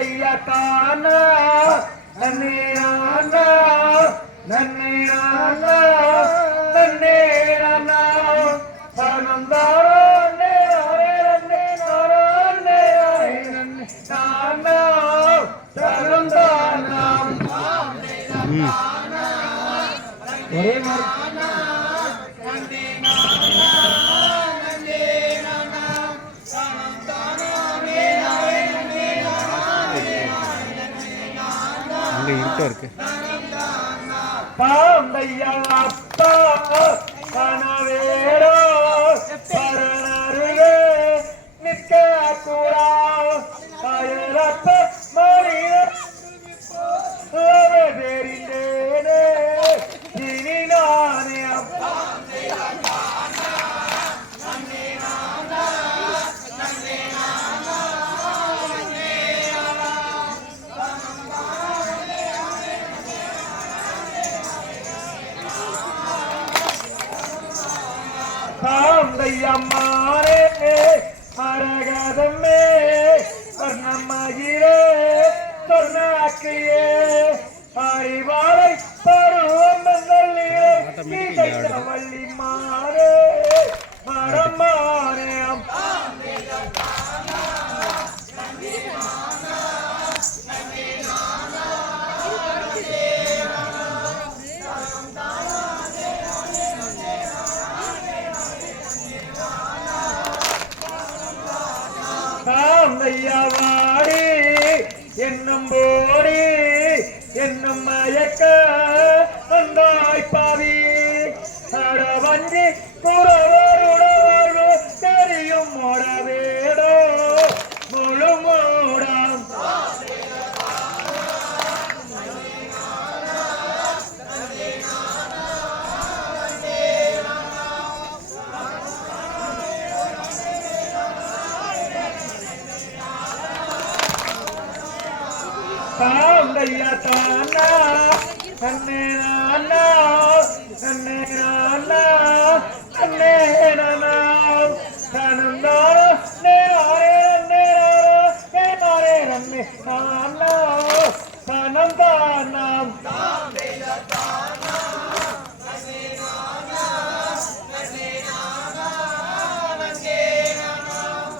கையத்தானா நன்னேரானா நன்னேரானா நன்னேரானா சனந்தாரோ நேரே நன்னே நாரே நன்னே நானா சனந்தானா ஒரே மாதிரி இருக்கு பாந்தையா அப்பா கனவேரோ பரணருகே நிற்க கூடா கயரப்ப மணிய தெரிந்தேனே இனி நானே தாந்தையம்மாரே அரகதமே வர்ணமகிரே சொர்ணாக்கியே அறிவாளை பருவமங்களிலே வள்ளி மாறே மரமானே தாந்தையவாடி என்னும் போடி என்னும் மயக்க வந்தாய் பாவி அடவஞ்சி குறவருடவாழ்வு தெரியும் மொடவேடோ முழு மூடம் தாந்தையா தானா நன்னே நானா நன்னே நானா நன்னே நானா தனந்தாரோ நேரே நன்னே நாரே நன்னே நானா தனந்தானாம் தாந்தையா தானா நன்னே நானா நன்னே நானா நன்னே நானா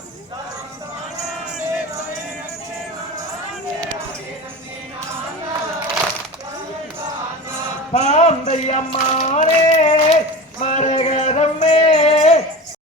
தாந்தையம்மாரே